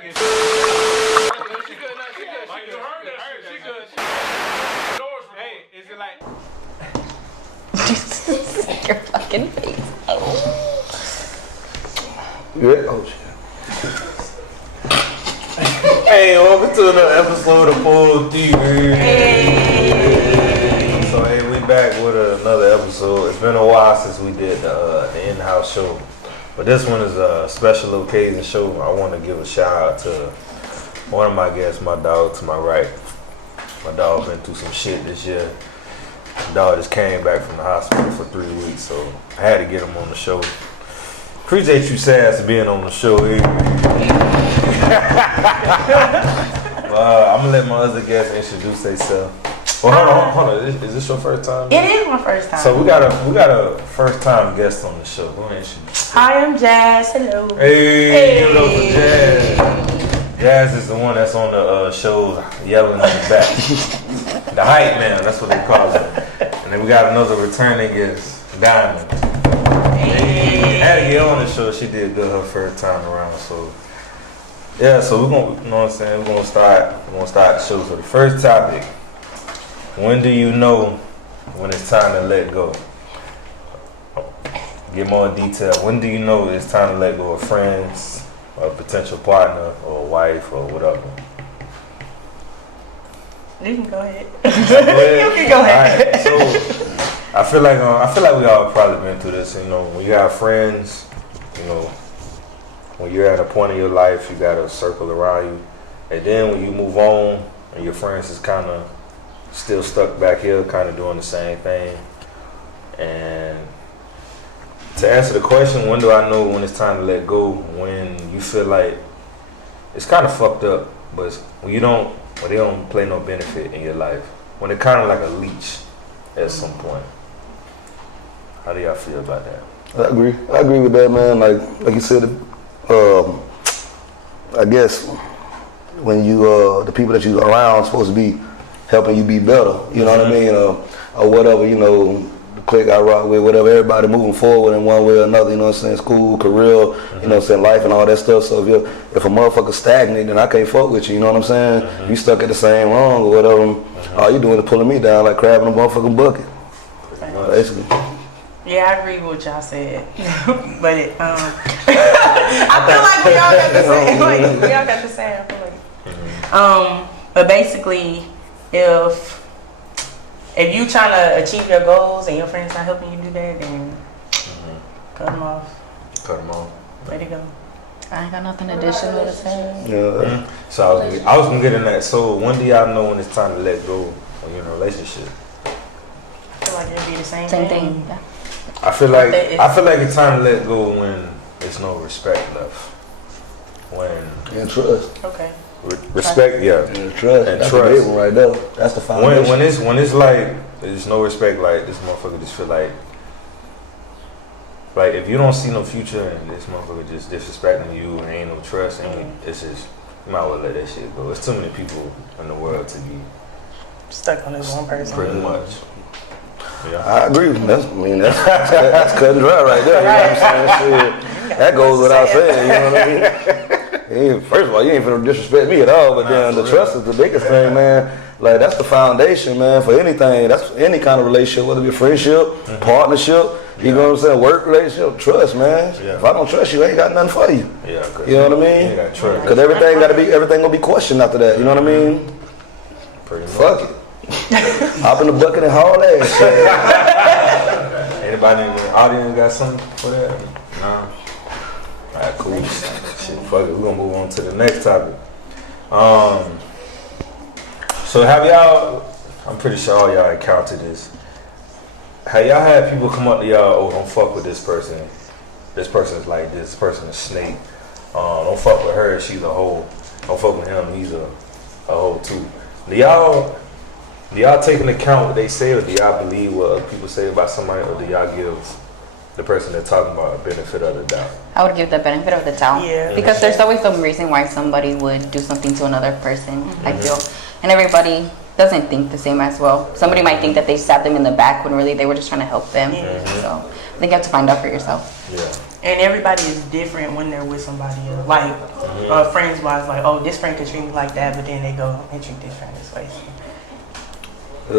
Hey, is it like? Your fucking face. Oh. Yeah. Oh shit. Hey, welcome to another episode of Full TV. So hey, we back with another episode. It's been a while since we did the in-house show, but this one is a special occasion show. I want to give a shout out to one of my guests, my dog to my right. My dog been through some shit this year. My dog just came back from the hospital for 3 weeks, so I had to get him on the show. Appreciate you, Sass, for being on the show. I'm gonna let my other guests introduce themselves. Well, hold on. Is this your first time? It is my first time. So we got a first time guest on the show. Go ahead and introduce. Hi, I'm Jazz. Hello. Hey, hello to Jazz. Jazz is the one that's on the show yelling in the back. The hype man, that's what they call it. And then we got another returning guest, Diamond. Hey. Had to get on the show. She did good her first time around. So yeah, so we're gonna, you know what I'm saying, we're gonna start the show. So the first topic: when do you know when it's time to let go? Get more detail. When do you know it's time to let go of friends, or a potential partner, or a wife, or whatever? You can go ahead. You can go ahead. Right, so I feel like we all probably been through this. You know, when you have friends, you know, when you're at a point in your life, you got a circle around you, and then when you move on, and your friends is kind of still stuck back here, kind of doing the same thing. And to answer the question, when do I know when it's time to let go? When you feel like it's kind of fucked up, but it's when they don't play no benefit in your life. When they're kind of like a leech at some point. How do y'all feel about that? I agree with that, man. Like you said, I guess when you the people that you're around supposed to be helping you be better. You know what I mean? Or whatever, you know, the clique I rock with, whatever, everybody moving forward in one way or another, you know what I'm saying? School, career, you know what I'm saying, life and all that stuff. So if a motherfucker stagnant, then I can't fuck with you, you know what I'm saying? You stuck at the same wrong or whatever, all you doing is pulling me down like crab in a motherfucking bucket. Basically. Yeah, I agree with what y'all said. But it, I feel like we all got the same. Like, we all got the same. I feel like. But basically, if you trying to achieve your goals and your friends not helping you do that, then cut them off. Cut them off. Let it go. I ain't got nothing additional to say. Yeah. So I was gonna get in that. So when do y'all know when it's time to let go when you're in a relationship? I feel like it'll be the same thing. Yeah. I feel like it's time to let go when there's no respect left. When And trust. Okay. Respect, yeah. And trust. And That's trust. the big one right there. That's the foundation. When it's like there's no respect, like this motherfucker just feel like if you don't see no future and this motherfucker just disrespecting you and ain't no trust, and it's just you might as well let that shit go. There's too many people in the world to be Stuck on this one person. pretty much. Yeah. I agree. That's cut and dry right there. You know what I'm saying? Shit. That goes without saying. You know what I mean? First of all, you ain't finna disrespect me at all. But then the trust is the biggest thing, man. Like that's the foundation, man, for anything. That's any kind of relationship, whether it be friendship, partnership. You know what I'm saying? Work relationship, trust, man. Yeah. If I don't trust you, I ain't got nothing for you. Yeah. You know what I mean? You got trust. Because everything gonna be questioned after that. You know what I mean? Pretty much. Fuck it. Hop in the bucket and haul ass. Anybody in the audience got something for that? Nah. Alright, cool. Shit, fuck it. We're gonna move on to the next topic. So have y'all, I'm pretty sure all y'all encountered this. Have y'all had people come up to y'all, oh, don't fuck with this person. This person's like this person is snake. Don't fuck with her, she's a hoe. Don't fuck with him, he's a hoe too. Do y'all take into account what they say, or do y'all believe what other people say about somebody, or do y'all give the person they're talking about a benefit of the doubt? I would give the benefit of the doubt. Yeah. Because there's always some reason why somebody would do something to another person, I feel. And everybody doesn't think the same as well. Somebody might think that they stabbed them in the back when really they were just trying to help them. So think you have to find out for yourself. Yeah. And everybody is different when they're with somebody else. Like, friends wise, like, oh, this friend can treat me like that, but then they go and treat this friend this way.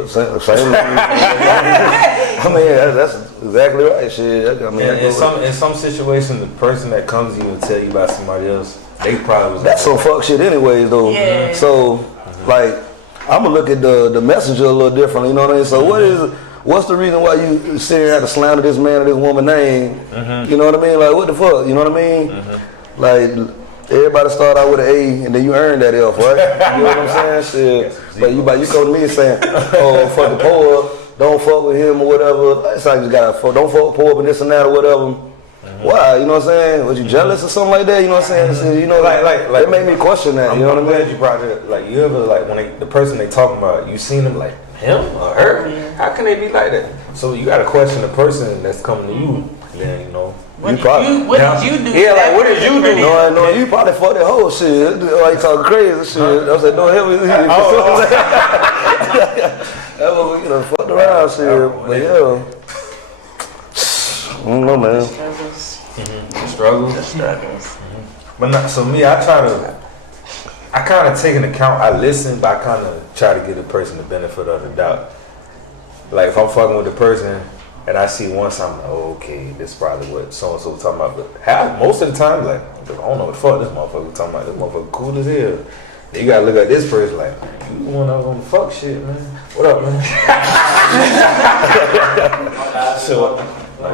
Same. I mean, that's exactly right. Shit. I mean, in some situations, the person that comes to you and tell you about somebody else, they probably was. that's some fuck shit, anyways, though. Yeah. So, like, I'm gonna look at the messenger a little differently. You know what I mean? So, what's the reason why you sitting here had to slander this man or this woman name? You know what I mean? Like, what the fuck? You know what I mean? Like. Everybody start out with an A and then you earn that F, right? You know what I'm saying? Shit. But you come to me saying, oh, fuck the poor, don't fuck with him or whatever. It's like you gotta fuck, don't fuck with poor and this and that or whatever. Why? You know what I'm saying? Was you jealous or something like that? You know what I'm saying? So, you know, like it made me question that. You know what I mean? I'm glad you brought it up. Like, you ever, like, when the person they talking about, you seen them like, him or her? Yeah. How can they be like that? So you gotta question the person that's coming to you. Then, you know. What did Yeah. you do? Yeah, like, what did you do? No, you probably fucked that whole shit. Like talking crazy shit. I was like, no, hell, that was, you know, fucked around shit. But yeah, I don't know, man. Struggles. But not, so me, I kind of take into account, I listen, but I kind of try to give the person the benefit of the doubt. Like, if I'm fucking with the person and I see one something, like, oh, okay, this is probably what so-and-so was talking about. But most of the time, like, I don't know what the fuck this motherfucker talking about. This motherfucker cool as hell. Then you gotta look at this person like, you the one that was on the fuck shit, man. What up, man? So, no,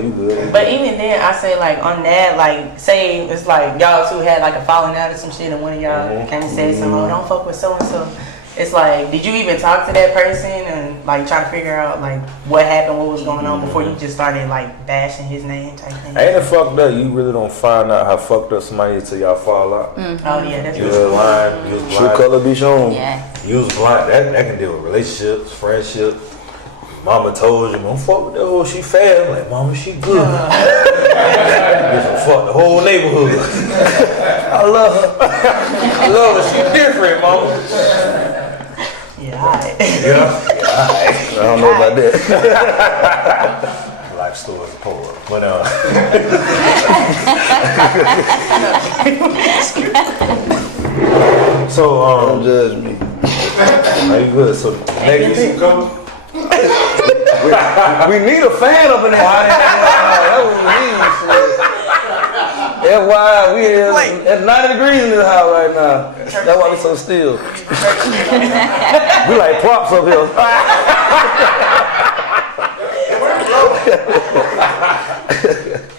you good. But even then, I say, like, on that, like, say it's like y'all two had like a falling out or some shit, and one of y'all came and said something, oh, don't fuck with so and so. It's like, did you even talk to that person and like try to figure out like what happened, what was going on before you just started like bashing his name type thing? Ain't it fucked up? You really don't find out how fucked up somebody is till y'all fall out. Oh yeah, that's You was blind. You was blind. True color be shown. Yeah. You was blind. That can deal with relationships, friendships. Mama told you, don't fuck with that hoe, she fat. I'm like, mama, she good. You fuck the whole neighborhood. I love her. I love her. She different, mama. yeah, alright. Yeah. I don't know about that. Life story is poor. But so Don't judge me. are you good? So next week coming? We need a fan up in there. That's what we need. Shit. That's why we at 90 degrees in this house right now. That's why we so still. We like props up here.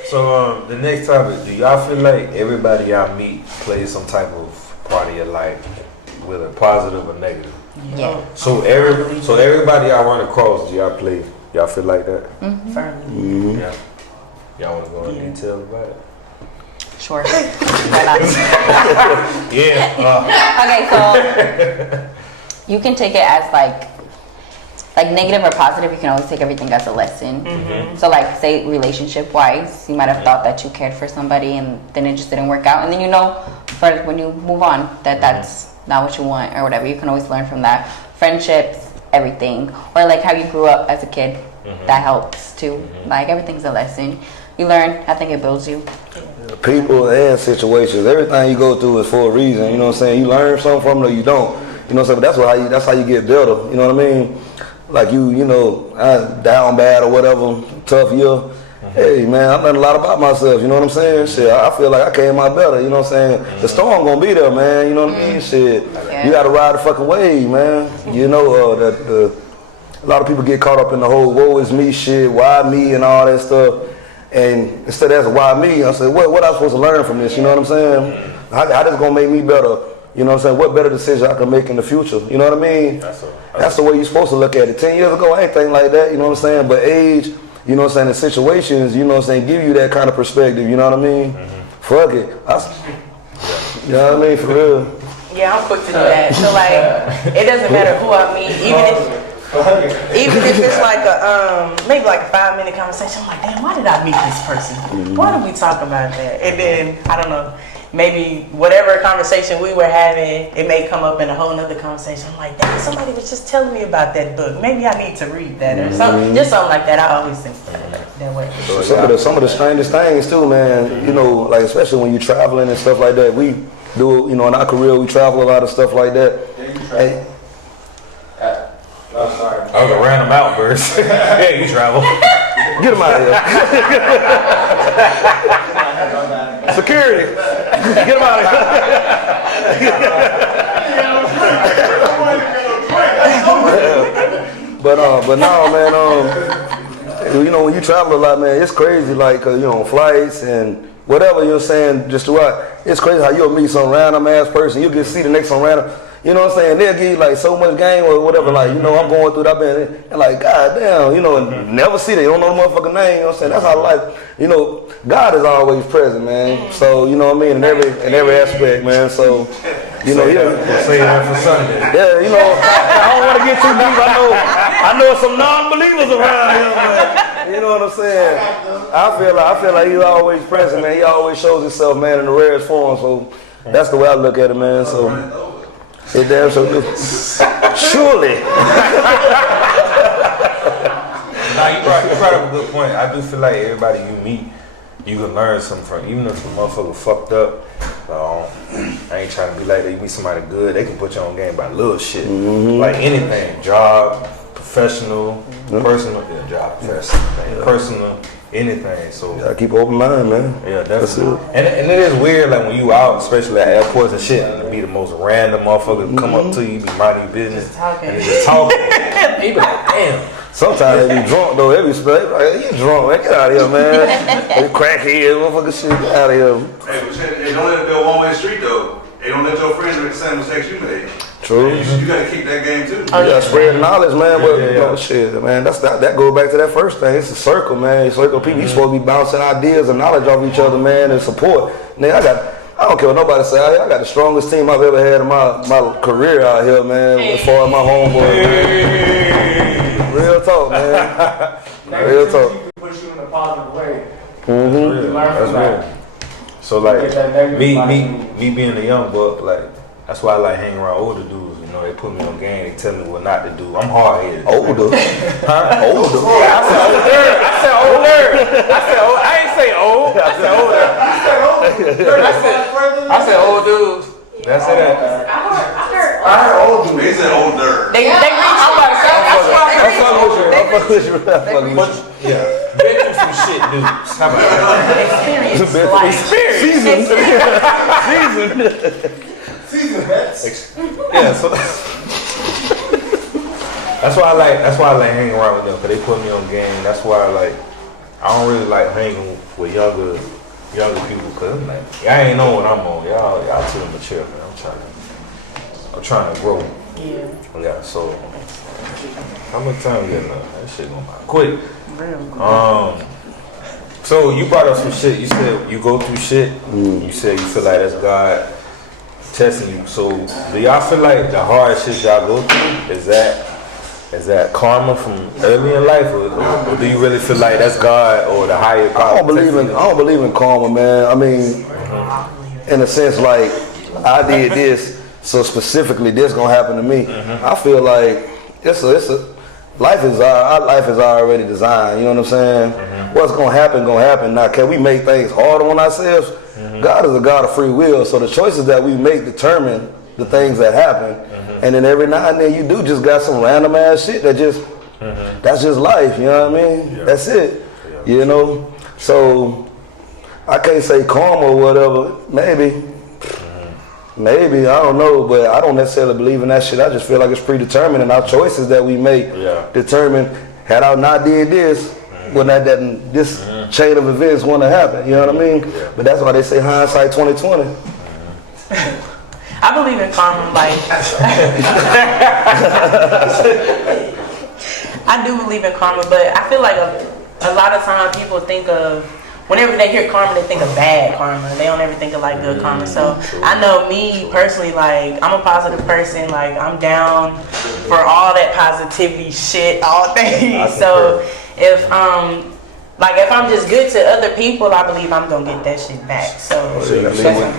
So the next topic, do y'all feel like everybody y'all meet plays some type of part of your life, whether positive or negative? Yeah. So everybody y'all run across, do y'all play? Y'all feel like that? Firmly. Yeah. Y'all want to go in detail about it? Sure. Why not? Yeah. Okay, so you can take it as like negative or positive. You can always take everything as a lesson. So like, say relationship wise, you might have thought that you cared for somebody and then it just didn't work out, and then you know for when you move on that that's not what you want or whatever. You can always learn from that. Friendships, everything, or like how you grew up as a kid, that helps too. Like, everything's a lesson you learn. I think it builds you. People and situations. Everything you go through is for a reason. You know what I'm saying? You learn something from it or you don't. You know what I'm saying? But that's how you get better. You know what I mean? Like you know, down bad or whatever, tough year. Hey man, I learned a lot about myself. You know what I'm saying? Shit, I feel like I came out better. You know what I'm saying? The storm gonna be there, man. You know what I mean? Shit, you gotta ride the fucking wave, man. You know a lot of people get caught up in the whole "woe is me" shit, why me and all that stuff. And instead of asking why me, I said, what I supposed to learn from this? You know what I'm saying? How this gonna make me better? You know what I'm saying? What better decision I can make in the future? You know what I mean? That's the way you're supposed to look at it. 10 years ago, I ain't think like that. You know what I'm saying? But age, you know what I'm saying, the situations, you know what I'm saying, give you that kind of perspective. You know what I mean? Fuck it. You know what I mean? For real. Yeah, I'm quick to do that. So like, it doesn't matter who I meet, even if it's like a maybe like a 5-minute conversation. I'm like, damn, why did I meet this person? Why did we talk about that? And then I don't know, maybe whatever conversation we were having, it may come up in a whole nother conversation. I'm like, damn, somebody was just telling me about that book. Maybe I need to read that or something. Just something like that. I always think that that way. So Some of the strangest things too, man. You know, like especially when you're traveling and stuff like that. We do, you know, in our career we travel a lot of stuff like that. And, That was a random outburst. Yeah, you travel. get him out of here. Security. Get him out of here. But no, man. You know, when you travel a lot, man, it's crazy. Like, you know, flights and whatever you're saying, just throughout. It's crazy how you'll meet some random ass person. You get see the next some random. You know what I'm saying? They'll give you like so much game or whatever. Like, you know, I'm going through that, and like, God damn, you know, and never see they don't know the motherfucking name. You know what I'm saying? That's how life. You know, God is always present, man. So you know what I mean in every aspect, man. So. You know, Say that for Sunday. yeah, you know, I don't want to get too deep. I know some non-believers around here, but you know what I'm saying. I feel like he's always present, man. He always shows himself, man, in the rarest form. So that's the way I look at it, man. So it damn so do. Surely. Now you brought up a good point. I do feel like everybody you meet, you can learn something from. Even if the motherfucker fucked up, I ain't trying to be like that. You meet somebody good, they can put you on game by little shit. Like anything, job, professional, personal, job, professional, personal, anything. So Gotta keep an open mind, man. yeah, that's it. And it is weird, like when you out, especially at airports and shit, and it be the most random motherfucker come up to you, be minding your business, talking. and they just talking. You be like, damn. Sometimes they be drunk though. They be like, you drunk, man. Get out of here, man. They crackhead, motherfucker shit. Get out of here. Hey, but they don't let it go one-way street though. They don't let your friends make the same mistakes you made. True. You gotta keep that game too. You gotta spread knowledge, man. But Yeah. you know, shit, man. That goes back to that first thing. It's a circle, man. It's a circle of people. You supposed to be bouncing ideas and knowledge off each other, man, and support. Man, I don't care what nobody say. I got the strongest team I've ever had in my career out here, man. As far as my homeboys, man. Real talk, man. Real talk. Push you in a positive way. That's real. So like me being a young buck, like that's why I like hanging around older dudes. You know, they put me on game. They tell me what not to do. I'm hard headed. Older. Huh? Older. I said older. I ain't say old. I said older. I said old dudes. That's it. I heard old dude. They said older. They reach. I'm fucking with you. I'm fucking with you. Yeah. Been through some shit, dudes. How about that? Experience. Season. Yeah, so that's why I like hanging around with them, because they put me on game. That's why I don't really like hanging with younger people, because I'm like, y'all ain't know what I'm on. Y'all too immature, man. I'm trying to grow. Yeah, so how much time getting up? That shit going by quick. So you brought up some shit. You said you go through shit. You said you feel like that's God testing you. So do y'all feel like the hard shit y'all go through is that karma from early in life, or do you really feel like that's God or the higher power? I don't believe in karma, man. I mean, in a sense, like I did this, so specifically this gonna happen to me. I feel like life is our life is already designed. You know what I'm saying? What's gonna happen, gonna happen. Now, can we make things harder on ourselves? God is a God of free will, so the choices that we make determine the things that happen. And then every now and then you do just got some random ass shit that just that's just life. You know what I mean? Yeah. That's it. You know. So I can't say karma or whatever. Maybe, I don't know, but I don't necessarily believe in that shit. I just feel like it's predetermined, and our choices that we make determine, had I not did this, wouldn't this chain of events wouldn't have happened. You know what I mean? But that's why they say hindsight 2020. I believe in karma, like I do believe in karma, but I feel like a lot of times people think of, whenever they hear karma, they think of bad karma. They don't ever think of like good karma. So I know me personally, like I'm a positive person. Like I'm down for all that positivity shit all day. So if if I'm just good to other people, I believe I'm gonna get that shit back. So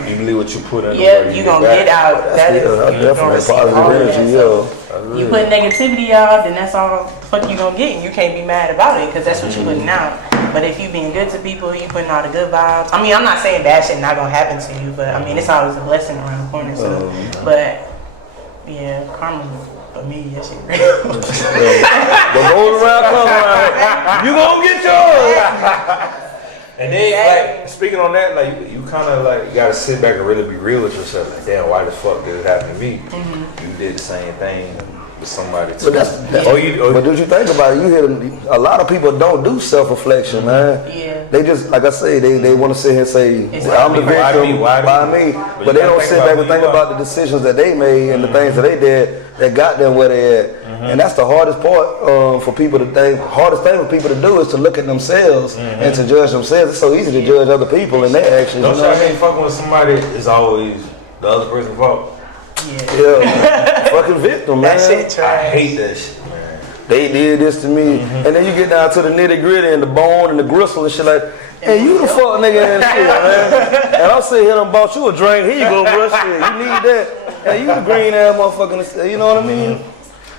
you believe what you put in. Yeah, you gonna get out. That is Definitely positive energy, yo. You put negativity out, then that's all the fuck you gonna get, and you can't be mad about it because that's what you're putting out. But if you being good to people, you putting all the good vibes. I mean, I'm not saying bad shit not gonna happen to you, but I mean, it's always a blessing around the corner. So, but yeah, karma for me, that shit real. But goes around, come around. You gonna get yours. And then, like, speaking on that, like, you kind of, like, you got to sit back and really be real with yourself. Like, damn, why the fuck did it happen to me? You did the same thing with somebody, too. But did you think about it? You hear a lot of people don't do self-reflection, man. Yeah. They just, like I say, they want to sit here and say, It's well, I'm the why victim, me? Why me. you But gotta they don't think sit about back who and think you are. about the decisions that they made and the things that they did that got them where they at. And that's the hardest part for people to think. Hardest thing for people to do is to look at themselves and to judge themselves. It's so easy to judge other people and their actions. Don't you know what I y'all mean? think fucking with somebody is always the other person's fault? Yeah. Yeah, fucking victim, man. That shit trash. I hate that shit, man. They did this to me, and then you get down to the nitty gritty and the bone and the gristle and shit like, hey, you the fuck nigga and shit, man. And I'm sitting here and bought you a drink. Here you go, bro. Shit, you need that. Hey, you the green ass motherfucker. You know what I mean?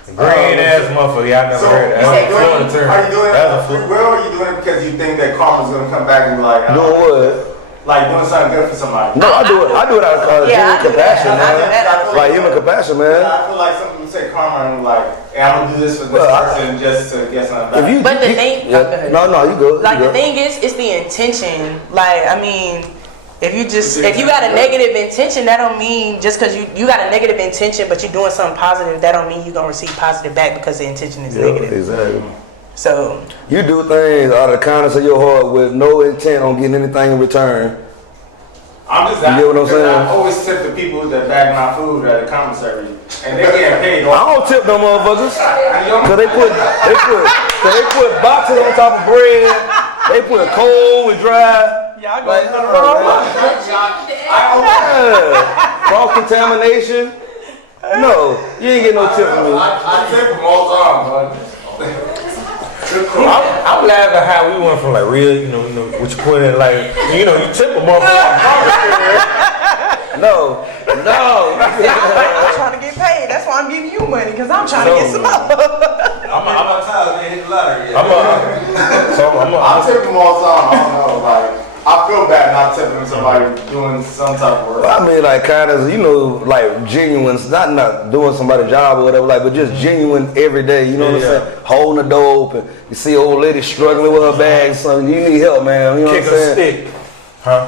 Green ass motherfucker. Yeah, I never heard that. Are you That's a doing it That's a for free will, or are you doing it because you think that karma's gonna come back and be like, Doing what? like doing something good for somebody? No, I do it out of Yeah, I genuine do that. compassion, I do man. that. Like human compassion, man. I feel like something you say karma and like, hey, I'm gonna do this for this Well, person just to get something back. If you, But the you- thing- yeah, okay. no, you go. Like you the go. thing is, it's the intention. Like, I mean, if you got a negative intention, that don't mean just because you got a negative intention, but you're doing something positive, that don't mean you're gonna receive positive back because the intention is Yeah, negative. exactly. So You do things out of the kindness of your heart with no intent on getting anything in return. I'm just You get what I'm because saying? I always tip the people that bag my food at the commissary, and they getting paid. I don't tip them motherfuckers. You know? Cause they put boxes on top of bread. They put cold with dry. y'all Like, cross contamination. No, you ain't getting no tip from me. I tip them all the time, but I'm laughing at how we went from like real, you know, what you put in like, you tip a motherfucker. No. I'm trying to get paid. That's why I'm giving you money because I'm trying to get some more. I'm a tired man, hit the lottery. I tip them all the time. I don't know, like I feel bad not tipping somebody doing some type of work. I mean, like kind of, like genuine, not doing somebody's job or whatever, like, but just genuine every day. You know what I'm saying? Holding the door open. You see an old lady struggling with her bag, or something. You need help, man. You know Kick what I'm a saying? stick. Huh?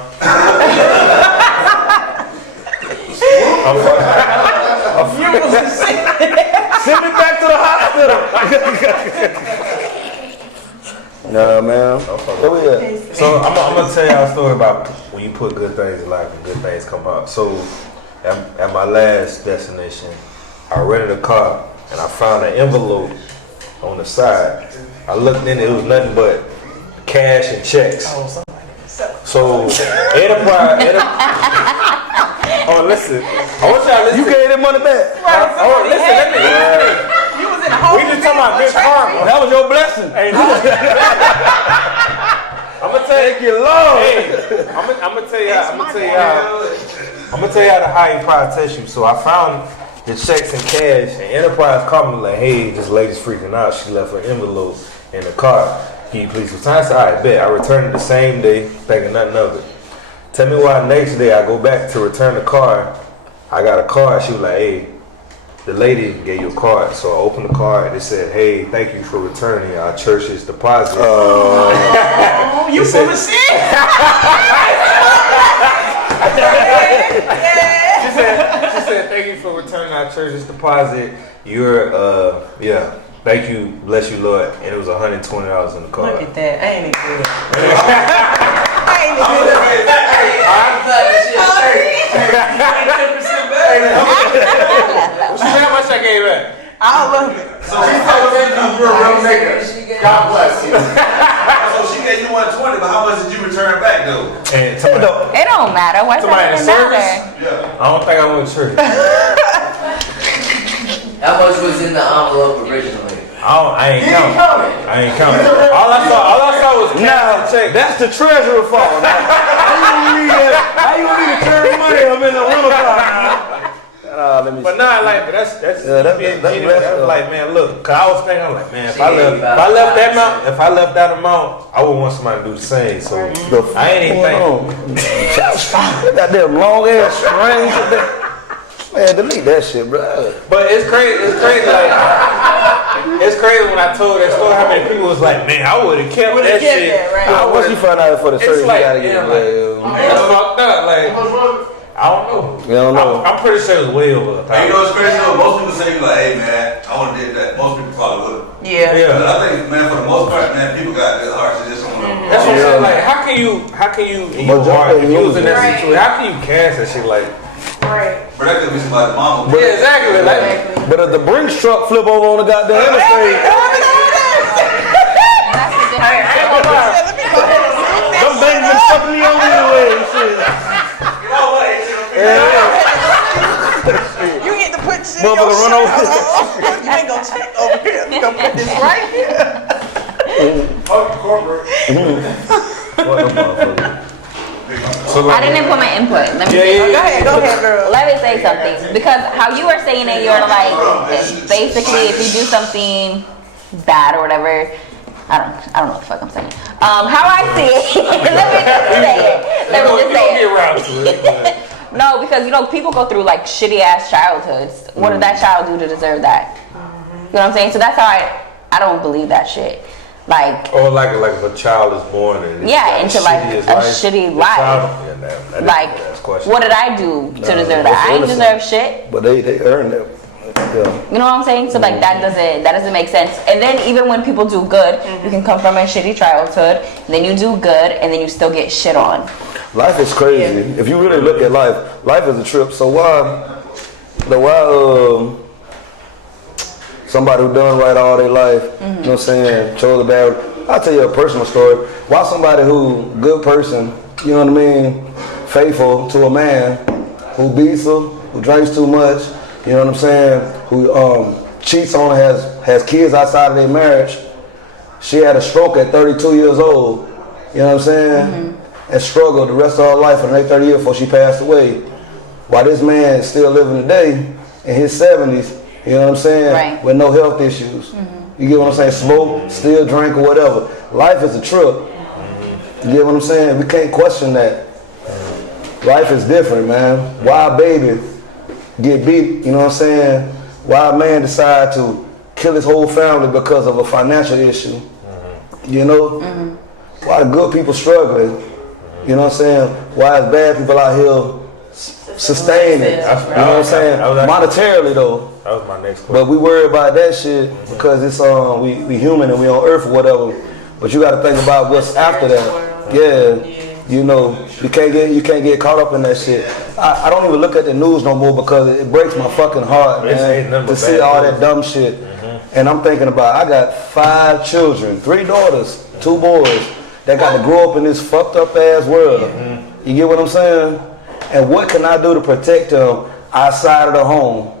Send me back to the hospital. Nah, man. Where we at? So I'm gonna tell y'all a story about when you put good things in life and good things come out. So at my last destination, I rented a car and I found an envelope on the side. I looked in it was nothing but cash and checks. So Enterprise. Oh, listen. I want y'all to listen. You gave that money back. Oh, listen. Let me. You was in the whole We just talking about good karma. That was your blessing. Hey, I'm gonna tell Thank you, Lord. Hey, I'm gonna tell you how the high price test you. So I found the checks and cash, and Enterprise called me like, "Hey, this lady's freaking out. She left her envelope in the car. Can you please return?" I said, "All right, bet." I returned it the same day, thinking nothing of it. Tell me why next day I go back to return the car. I got a card. She was like, "Hey, the lady gave you a card." So I opened the card and it said, "Hey, thank you for returning our church's deposit." Oh, you full of shit. She said, "Thank you for returning our church's deposit. You're, thank you, bless you, Lord." And it was $120 in the card. Look at that. Ain't it good? Ain't it She said how much I gave her. I love it. So she told you you're a real nigga. God bless you. So she gave you 120, but how much did you return back though? And somebody, It don't matter. Why does somebody in that service, matter? Yeah. I don't think I went to church. How much was in the envelope originally? I ain't counting. All I saw was cash Now, and check. that's the treasurer fault. How you gonna need to turn money up in the rental car? Nah, let me. But nah, like that's Yeah, being that's genuine. rest, That's like, man, look, cause I was thinking, I'm like, man, if I left that amount, I would want somebody to do the same. So I ain't even think. Goddamn long ass strings. Man, delete that shit, bro. But it's crazy. Like, it's crazy when I told that story. How many people was like, man, I would have kept that shit. That, right? Once you find out for the It's church, like, you gotta get yeah, it. It's fucked up. Like, I don't know. You don't know. I'm pretty sure it's way over. And you know what's crazy though? Most people say, like, hey man, I would have did that. Most people probably would have. Yeah. Yeah. But I think, man, for the most part, man, people got good hearts. They just don't know. That's what I'm saying. Like, how can you in your heart, if you was in that Right. situation, how can you cast that shit like? Right. But that could be somebody's mama. Yeah, exactly. Like, But if the Brinks truck flip over on the goddamn interstate, them things been fucking me over anyway and shit. You get to put shit in Motherfucker your run shirt. over. You ain't gonna check over here. You gonna put this right here. Fuck corporate. what the motherfucker? So I like, didn't put my input. Let me Go ahead, girl. Let me say something, because how you were saying it, you're like, basically, if you do something bad or whatever, I don't know what the fuck I'm saying. How I see it, let me just say it. Let me just say get it. around to it. No, because people go through like shitty ass childhoods. What did that child do to deserve that? You know what I'm saying? So that's how I don't believe that shit. Like, Or like if a child is born and it's yeah, into like shittiest a shitty the life. child- yeah, that Like, that's question. what did I do to deserve that? I ain't deserve shit. But they earned it. Yeah. You know what I'm saying? So like that doesn't make sense. And then even when people do good, you can come from a shitty childhood, and then you do good, and then you still get shit on. Life is crazy. If you really look at life is a trip. So why somebody who done right all their life, you know what I'm saying, chose a bad. I'll tell you a personal story. Why somebody who good person, you know what I mean, faithful to a man who beats her, who drinks too much, you know what I'm saying, who cheats on her, has kids outside of their marriage. She had a stroke at 32 years old, you know what I'm saying, and struggled the rest of her life for the next 30 years before she passed away. While this man is still living today in his 70s, you know what I'm saying, Right. with no health issues. You get what I'm saying? Smoke, still drink or whatever. Life is a trip. You get what I'm saying? We can't question that. Life is different, man. Why a baby get beat, you know what I'm saying? Why a man decide to kill his whole family because of a financial issue? You know? Why the good people struggling? You know what I'm saying? Why is bad people out here sustaining? You know what I'm saying? Monetarily though. That was my next question. But we worry about that shit because it's we human and we on earth or whatever. But you got to think about what's after that. Yeah, you know, you can't get caught up in that shit. I don't even look at the news no more because it breaks my fucking heart, This ain't man, nothing to but see bad all news. that dumb shit. And I'm thinking about I got 5 children, 3 daughters, 2 boys that got to grow up in this fucked up ass world. You get what I'm saying? And what can I do to protect them outside of the home?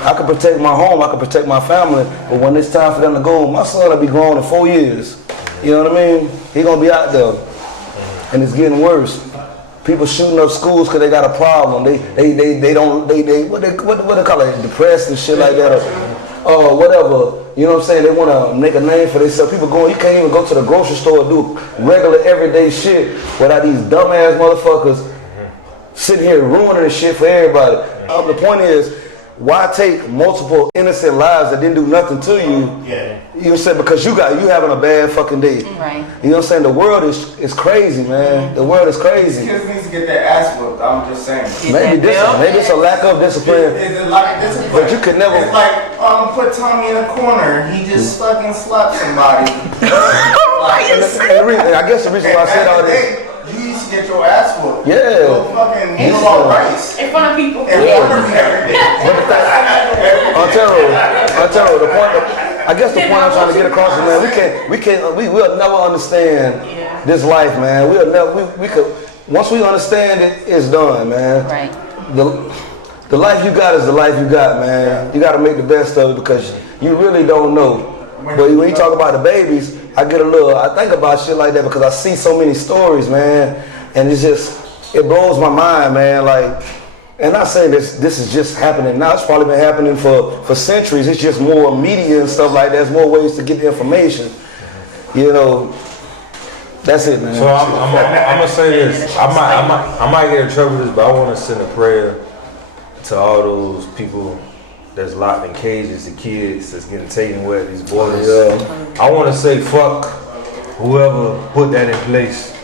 I can protect my home, I can protect my family, but when it's time for them to go, my son will be grown in 4 years. You know what I mean? He gonna be out there, and it's getting worse. People shooting up schools because they got a problem. They what they call it, depressed and shit like that, or whatever. You know what I'm saying? They want to make a name for themselves. People going, you can't even go to the grocery store and do regular everyday shit without these dumbass motherfuckers sitting here ruining the shit for everybody. The point is, why take multiple innocent lives that didn't do nothing to you? Yeah. You know what I'm saying? Because you having a bad fucking day. Right. You know what I'm saying? The world is crazy, man. The world is crazy. Kids need to get their ass whooped. I'm just saying. Maybe it's a lack of discipline. It's a lack of discipline. But you could never- It's like, put Tommy in a corner. He just fucking slapped somebody. And I guess the reason why I said all this. You used to get your ass whooped. Yeah. Go fucking eat all rice. In front of people. And every day. Antero, the point. I guess the point I'm trying to get across is, man, we will never understand this life, man. We'll never. We could. Once we understand it, it's done, man. Right. The life you got is the life you got, man. You got to make the best of it because you really don't know. But when you talk about the babies, I think about shit like that because I see so many stories, man, and it blows my mind, man. Like, And not saying this is just happening now. It's probably been happening for centuries. It's just more media and stuff like that. There's more ways to get the information. You know, that's it, man. So I'm gonna say this. I might get in trouble with this, but I want to send a prayer to all those people that's locked in cages, the kids that's getting taken away, these boys. I want to say fuck whoever put that in place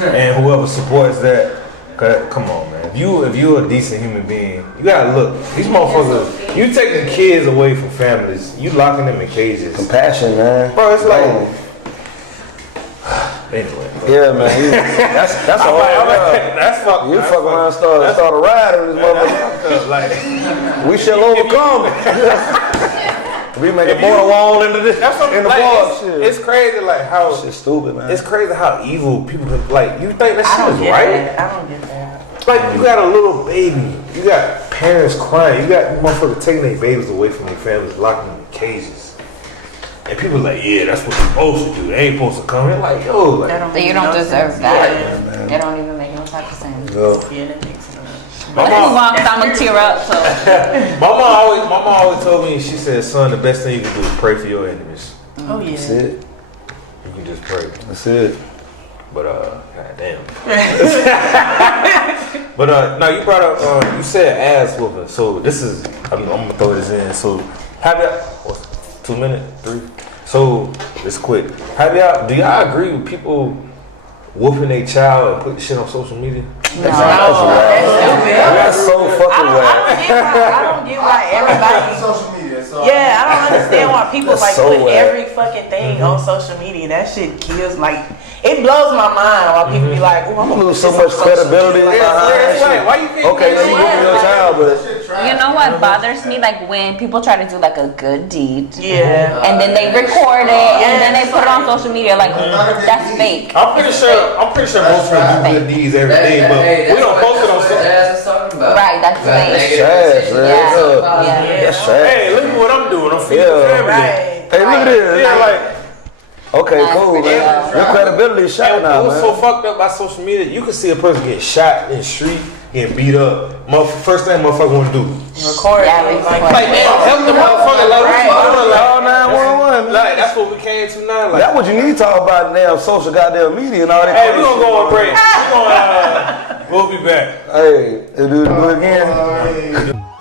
and whoever supports that. Come on, man. If you're a decent human being, you gotta look. These motherfuckers, you taking kids away from families, you locking them in cages. Compassion, man. Bro, it's like. Anyway. Yeah, man. That's a whole That's fuck. You fuck around and start a ride on this motherfucker. Like, We shall overcome. We make a border wall into this. that's what, in the like, park. Shit. it's crazy, like how Shit's stupid, man. it's crazy how evil people can, like. You think that I shit don't is get right? that. I don't get that. Like you got a little baby, you got parents crying, you got motherfuckers taking their babies away from their families, locking them in cages, and people like, yeah, that's what you're supposed to do. They ain't supposed to come. They're like, yo, like, So you don't deserve that. It don't even make no type of sense. Yeah, that makes sense. Let's move on because I'm gonna tear up. So my mom always told me, she said, son, the best thing you can do is pray for your enemies. Oh yeah. That's it. You can just pray. That's it. But goddamn. But no, you brought up you said ass whooping. So this is I'm gonna throw this in. So have y'all 2 minutes, 3? So it's quick. Do y'all agree with people whooping their child and putting shit on social media? That's stupid. That's so fucking I wild. don't get why everybody. social media. So Yeah, I don't understand why people That's like so put whack. every fucking thing on social media. That shit kills. Like, it blows my mind why people be like, "Oh, I'm You gonna lose put so this much on social credibility media." behind that shit. Why you think Okay, then you whooping your child, but you know what bothers me? Like when people try to do like a good deed. Yeah. And then they record it, and then they put it on social media. Like that's fake. I'm pretty sure most people do good deeds every day, but we don't post it on social. That's what talking about. Right, that's Right. fake. trash, man. Yeah. Yeah. That's trash. Hey, look at what I'm doing. I'm feeding Yeah. the family. Right. Hey, look at this. Yeah, like. Okay, That's cool, pretty man. rough. Your credibility is shot And now, what's so man. fucked up by social media, you can see a person get shot in the street, getting beat up. First thing motherfucker want to do. Record. Yeah, it, record. Like, damn, help the motherfucker. Like, what you doing? Call Like, 911, man. like, that's what we came to now. Like, That's what you need to talk about damn social goddamn media and all that. hey, crazy we're gonna shit. go on break. We'll be back. Hey, do it again. Hey.